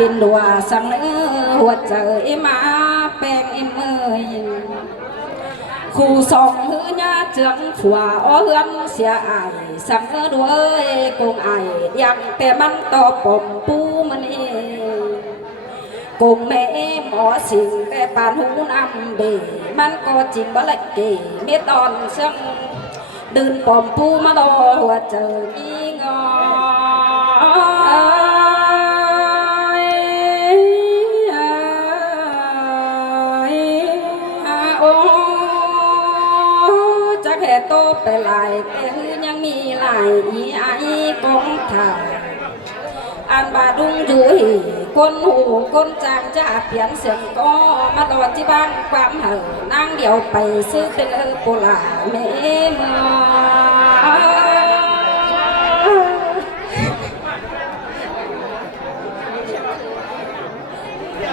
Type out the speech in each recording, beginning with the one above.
เป็นดัวสังเนื้อหัวใจมาแป้งเอ็มเมยคู่สองหื้อญาเจืองผัวอ้อเฮือนเสียอายสังเนื้อด้วยกงอายยังแต่มันต่อปมปูมันเองกงแม่หมอสิ่งแต่ปานหูนำเบมันก็จริงบ่ละเกเม็ดตอนเสื่องดืนปอมปูมาดอหัวเจอมีงอโอ้จะแค่โตไปหลายแต่ยังมีหลายอีไอกงถ่าอันบาดุงอยู่คนหูคนจางจะเปลี่ยนเสียงก็มาดอที่บ้านความเห่อนั่งเดียวไปซื้อเป็นโปลาเมมา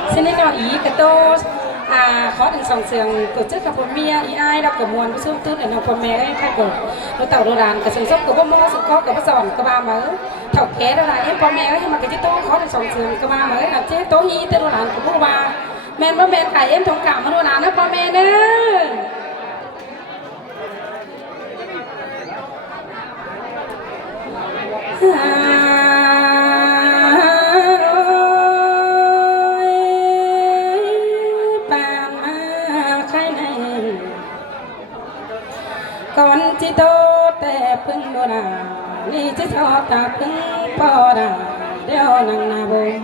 เส้นนี้ก็อีกระโตขอถึงสองเสียงตัวเจ้ากับพ่อเมียอีไอ้เรากับมวลผู้สู้ตื้นในน้องพ่อแม่ถ้าเกิดเราเต่าโดดานกับเสียงซบกับพ่อมอสุดข้อกับพ่อสอนกับมาเหมือเถ่าแก่อะไรพ่อแม่ให้มากับที่โต๊ะขอถึงสองเสียงกับมาเหมือกับเจ้าโต๊ะฮีเต้โดดานกับผู้ว่าแมนว่าแมนขายทองกามาโดดานนะพ่อแม่เด้ก่อนที่โตแต่พึ่งโดนานี่จะชอบตาพึ่งพอได้เดี๋ยวนั่งนาบง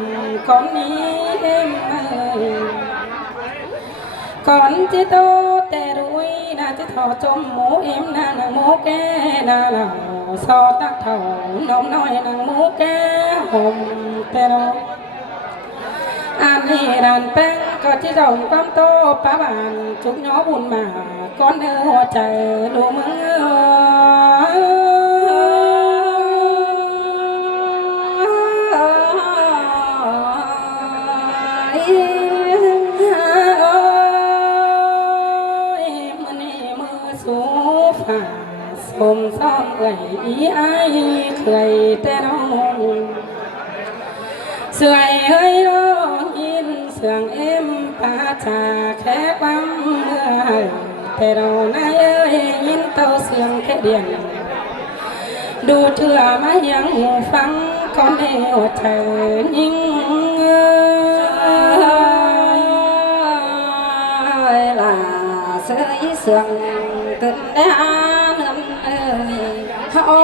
คนนี้เอ็มก่อนที่โตแต่รวยน่าจะทอจมหมูเอ็มน่าหนังหมูแก่น่าเหล่าซอตักเท่านมน้อยหนังหมูแก่ห่มแต่เราอันนี้ด่านแป้งก็ที่เราความโตป้าบานจุกย้อบุญมาก้อนเนื้อหัวใจดูมึงมันนี่มือสูฝ่าสมซ้อมไหลไอ้เคยแต่น้องเสื่อยเฮ้ยน้องยินเสียงเอ็มปาจาแค่ความเมื่อแต่เรานายเอ้ยยินเต้าเสียงแค่เดียนดูเชื่อมายังหูฟังก่อนเดียวเธอยิ่งล่ะเสียเสียงเกินได้เนื้อเอ้ยโอ้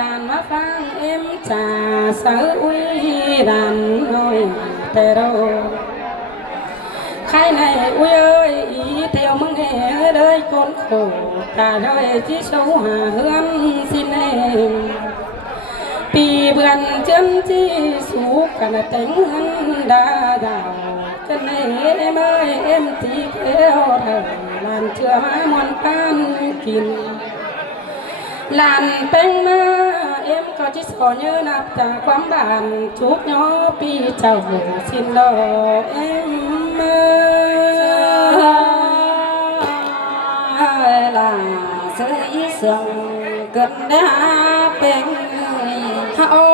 ด่านมาฟังเอ็มจ่าเสืออุ้ยด่านน้อยแต่เราใครในอุ้ยเอ้ยอีเที่ยวมึงเอ๋เลยคนโขตาเลยที่เช้าหาเฮือนสิเน่ปีเบือนเจ้าที่สูกันแต่งหันดาดาวกันเอ๋ไม่เอ็มตีเขียวเธอลานเชื่อมามอนปานกินลานแป้งมาเอ็มก็จิสอเยอะนับจากความบานชุกย้อปีเจ้าสินดอกเอ็มลาเสียเสียงเกินได้เป็นโอ้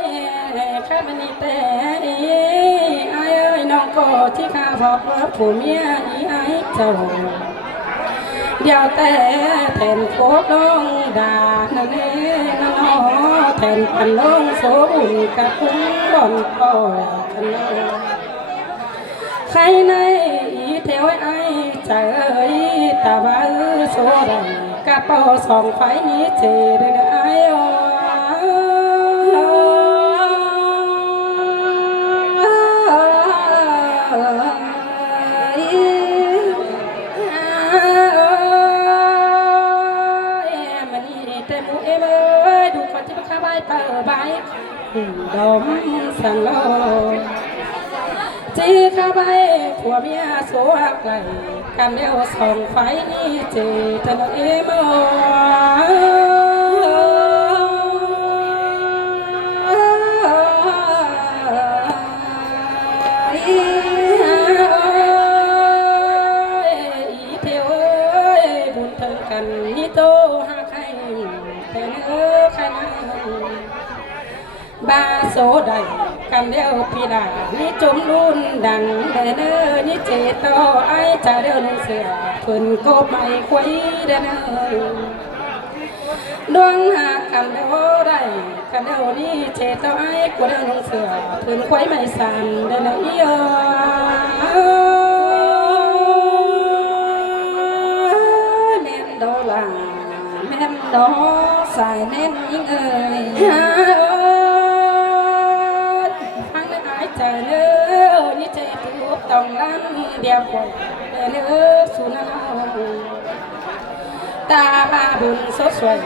ยข้ามันนี่แต่ไอ้เอ้ยน้องก็ที่ข้าบอกว่าผู้เมียอีไอ้เจ้าเดี๋ยวแต่แทนโคตรลงดานั่นเองน้อแทนพันลงโซอุ่นกับคุ้งบ่อนปล่อยกันเลยใครในอีเทวไอ้ใจตาบ้าโซดากระเป๋าสองไฟนี้เจเดไอ้ดมสังโลจีกระใบผัวเมียสวกไหลกันเดียวส่องไฟนี้เจตนเอโมอีเที่ยวบุญเธอกันนี่โตหาใครแต่เนื้อใครนั้น ba số đầy cầm đeo phi đà ní chúng luôn đằng để nơ ní chế to ai trả đơn sửa phần cô mày quấy để nơ đoan hạ cầm đeo đầy cầm đeo ní chế to ai của đơn sửa phần quấy mày sàn để nơ yêu men đó là men đó xài men những ơi trời nước như trời thu tòng lan đẹp quẩy để nước xuống ta ba buồn sốt xoay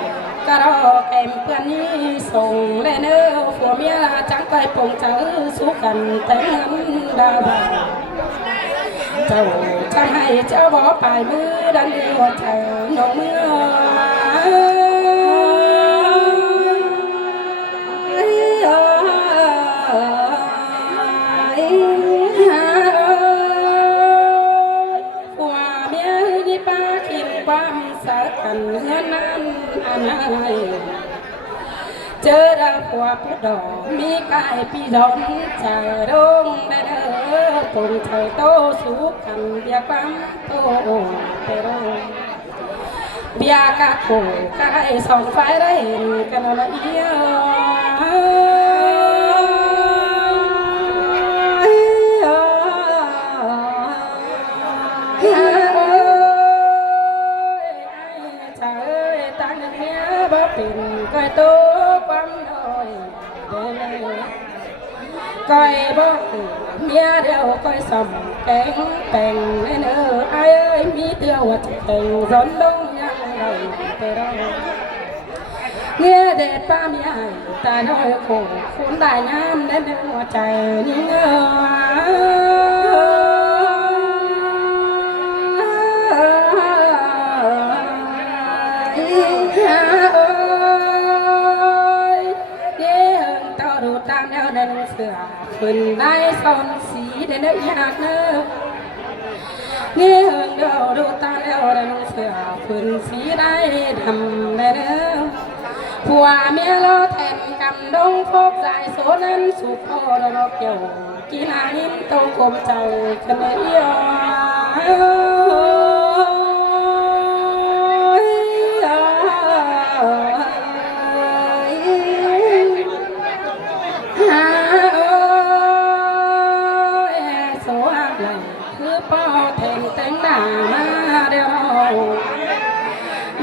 cả đó kèm quen như sồng lên nước của mía trắng cây bông chớ xuống gần tới ngắm đào bà chầu trăm hay cháu bỏ bài mưa đang đưa trời nổ mưa cần hơn anh chờ ra qua phút đỏ mi cái pi đón chờ đông đây nữa cùng thời tô xuống cần bia quắm tô tê đô bia cá cổ cái sòng phái đấy cái nó là tình coi tố quắm đôi coi bó mía đeo coi sầm cánh cành lên ai ơi mi tiêu tình rốn đông nhang đầu tê đâu nghe đẹp ba mi ai ta nói khổ khốn đại nam đến mùa trời những phần đai son xí để nước nhạc nước nghe hương đầu đô ta leo đằng sửa phần xí đai đầm để nước phùa mía lo thèm cầm đông phốp dài số nên sụp hồ đồ kiểu kỹ là nín tâu cồm trời cần yêu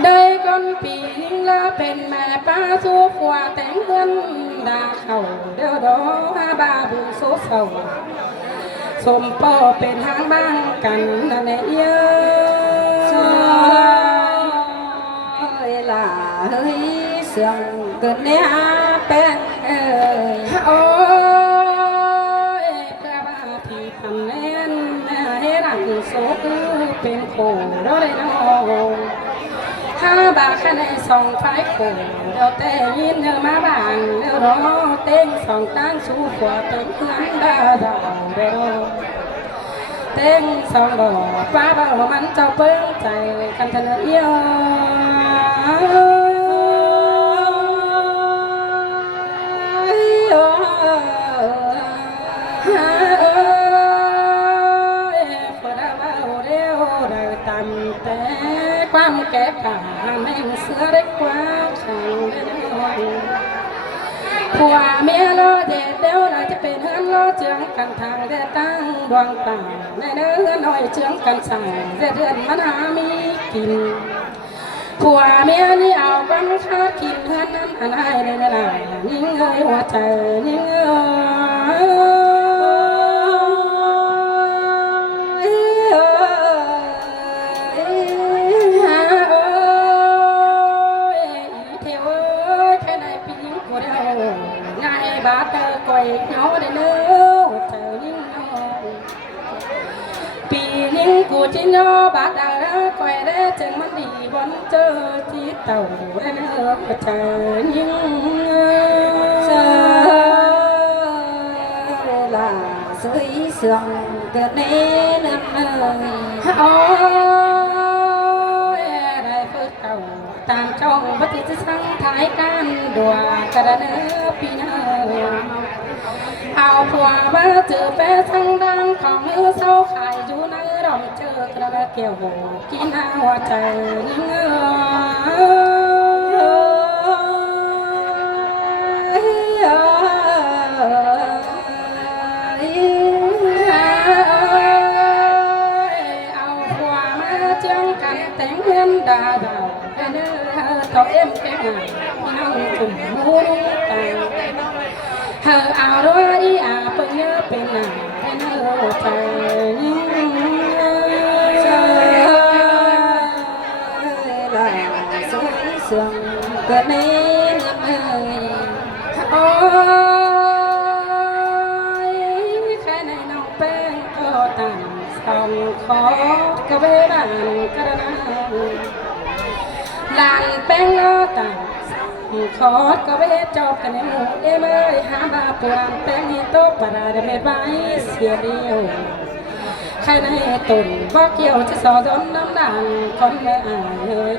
đây con pì laเป็นแม่ป้าสู้ขวาแต่งเงินดาเข่าเดียวดอกบาบุญโซเศร้าสมปอเป็นทางบ้านกันนั่นเองล่ะเฮ้ยเสียงเกิดเนี้ยเป็นโอ้ยเพื่อบ้าที่ทำเน้นให้หลังโซคือเป็นโคดได้น้องถ้าบาคันในสองไฟโขเดี๋ยวแต่ยินเนื้อมาบางเดี๋ยวรอเต้งสองตั้งสู้ขวาเป็นเพื่อนดาดาวเดี๋ยวเต้งสองดอกป้าเบามันเจ้าเปิ้งใจกันทะเลเอี้ยวความแก่กาแม่งเสือได้กว่าขังผัวเมียรอเด็ดเดี๋ยวเราจะเป็นเฮือนรอเจืองกันทางได้ตั้งดวงตาในเนื้อหน่อยเจืองกันสั่งได้เดือนมันหามีกินผัวเมียนี่เอาบังคับกินเฮือนน้ำอันให้ได้ละยิ่งเอ้ยหัวใจยิ่งเอ้บาดก่อยเหงาได้เนื้อเธอยิ่งน้องปียิ่งกูจิโนบาดก่อยได้จึงมันดีบนเจอที่เต่าได้เนื้อเธอยิ่งเธอlà dưới sườn gần đây năm ôi đại phước cầu tam trong bất kỳ sáng tha ายการดัวกระเนอปีเนอเอาผัวมาเจอแฟทั้งดังของมือเศร้าขายอยู่ในร่องเจอกระเกี่ยวหัวกินหัวใจเงเอาผัวมาเจียงกันแต่งเงินดาดาวเนื้อต่อเอ็มแก่นั่งจุ่มหูตาเธอเอาด้วยอาเพิ่งเยอะเป็นหนาเป็นเออใจเสื่อมเกิดในเนื้อเอ่ยโอ้ยแค่ในน้องแป้งก็ต่างสองขอกระเบดันกระนาลานแป้งก็ต่างขอดก็เวจอบกันในหมู่เอ้ยหาบาปวดแป้งนี่โตปะราดเม็ดใบเสียเดียวใครในตุ่นบ่เกี่ยวจะสอดน้ำดังคนเมื่ออ่านเลย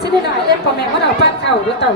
สิได้หน่อยเอ็มพ่อแม่ว่าเราปั้นเข่าหรือเต่า